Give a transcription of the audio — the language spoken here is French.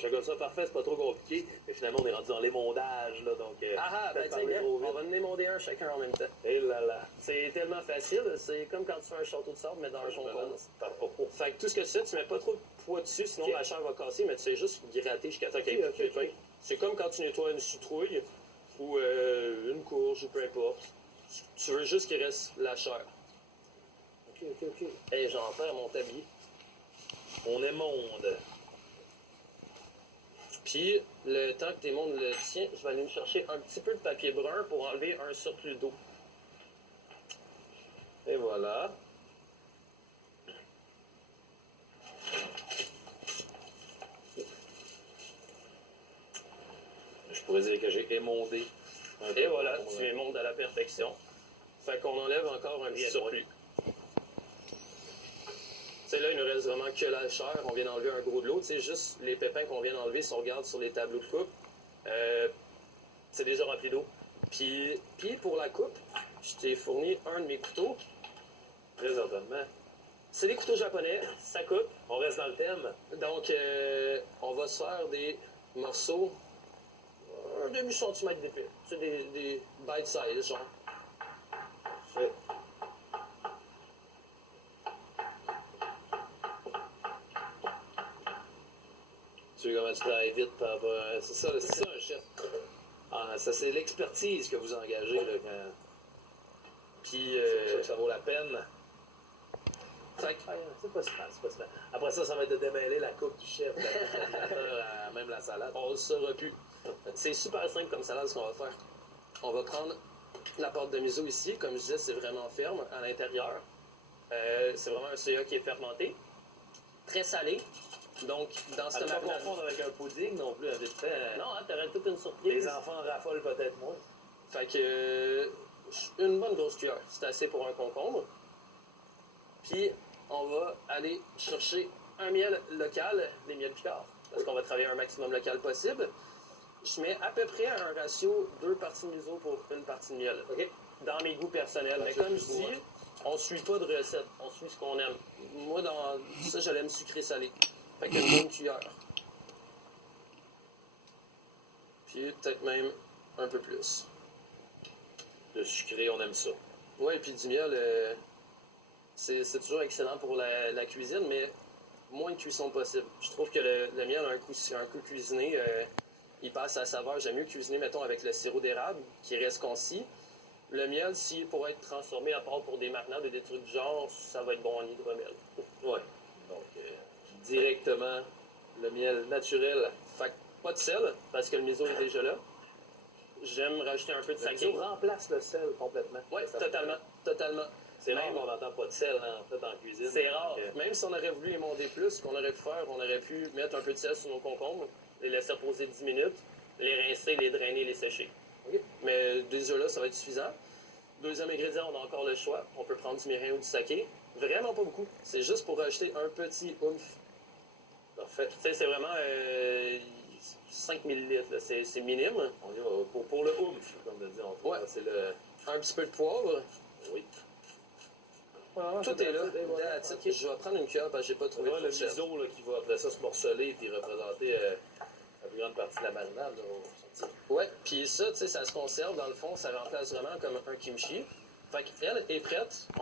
j'étais comme ça, parfait, c'est pas trop compliqué. Mais finalement, on est rendu dans l'émondage, là, donc... Ben tiens, on va en émonder un chacun en même temps. Et là là. C'est tellement facile, c'est comme quand tu fais un château de sable, mais dans un concombre. Fait Fait que tout ce que tu fais, tu mets pas trop de poids dessus, sinon Ok. la chair va casser, mais tu fais juste gratter jusqu'à temps qu'il y ait plus de pépins. C'est comme quand tu nettoies une citrouille, ou une courge, ou peu importe. Tu veux juste qu'il reste la chair. ok. Hey, j'en perds mon tablier. On émonde. Puis, le temps que tu émondes le tien, je vais aller me chercher un petit peu de papier brun pour enlever un surplus d'eau. Et voilà. Je pourrais dire que j'ai émondé. Et voilà, tu émondes à la perfection. Fait qu'on enlève encore un petit surplus. Tu sais, là, il nous reste vraiment que la chair. On vient d'enlever un gros de l'eau. Tu sais, juste les pépins qu'on vient d'enlever, si on regarde sur les tableaux de coupe, c'est déjà rempli d'eau. Puis pour la coupe, je t'ai fourni un de mes couteaux. Très certainement. C'est des couteaux japonais, ça coupe. On reste dans le thème. Donc, on va se faire des morceaux, un demi-centimètre d'épais. C'est des bite size, genre. Fait. Tu veux comment tu travailles vite par rapport à... C'est ça un chef. Ah, ça, c'est l'expertise que vous engagez, là, quand... Puis, C'est pour ça que ça vaut la peine. fait que- C'est pas si mal, c'est pas si mal. Après ça, ça va être de démêler la coupe du chef, même la salade. on le saura plus. C'est super simple comme salade ce qu'on va faire. On va prendre la pâte de miso ici. Comme je disais, c'est vraiment ferme à l'intérieur. C'est vraiment un soya qui est fermenté. Très salé. Donc, dans cette À ne pas marinade... confondre avec un pudding non plus, à vite fait. Non, hein, t'aurais toute une surprise. Les enfants raffolent peut-être moins. Fait que une bonne grosse cuillère, c'est assez pour un concombre. Puis on va aller chercher un miel local, des miels picards, parce qu'on va travailler un maximum local possible. Je mets à peu près un ratio 2 parties de miso pour une partie de miel. OK? Dans mes goûts personnels. Mais comme je dis, on suit pas de recette, on suit ce qu'on aime. Moi, dans ça, je l'aime sucré-salé. Fait qu'une bonne cuillère. Puis peut-être même un peu plus. Le sucré, on aime ça. Ouais, et puis du miel, c'est toujours excellent pour la cuisine, mais moins de cuisson possible. Je trouve que le miel, un coup cuisiné, il passe à la saveur. J'aime mieux cuisiner, mettons, avec le sirop d'érable, qui reste concis. Le miel, s'il pourrait être transformé à part pour des marinades et des trucs du genre, ça va être bon en hydromel. Ouais. Donc, directement, le miel naturel. Fait que pas de sel, parce que le miso est déjà là. J'aime rajouter un peu de Le saké. miso remplace le sel complètement. Oui, Ça, totalement. C'est rare Même- qu'on n'entend pas de sel, hein, en fait, en cuisine. C'est rare. Donc, Même si on aurait voulu émonder plus, ce qu'on aurait pu faire, on aurait pu mettre un peu de sel sur nos concombres, les laisser reposer 10 minutes, les rincer, les drainer, les sécher. OK. Mais déjà là, ça va être suffisant. Deuxième ingrédient, on a encore le choix. On peut prendre du mirin ou du saké. Vraiment pas beaucoup. C'est juste pour rajouter un petit oomph. Parfait. Tu sais, c'est vraiment 5 ml, c'est minime. On y va pour le oomph, comme on dit. Ouais. C'est le... Un petit peu de poivre. Oui. Tout est là. That's it. Je vais prendre une cuillère parce que j'ai pas trouvé Le de fourchette. miso là, qui va après ça se morceler et représenter la plus grande partie de la marinade. Là, on va sortir. Ouais, puis ça, tu sais, ça se conserve. Dans le fond, ça remplace vraiment comme un kimchi. Fait qu'elle est prête.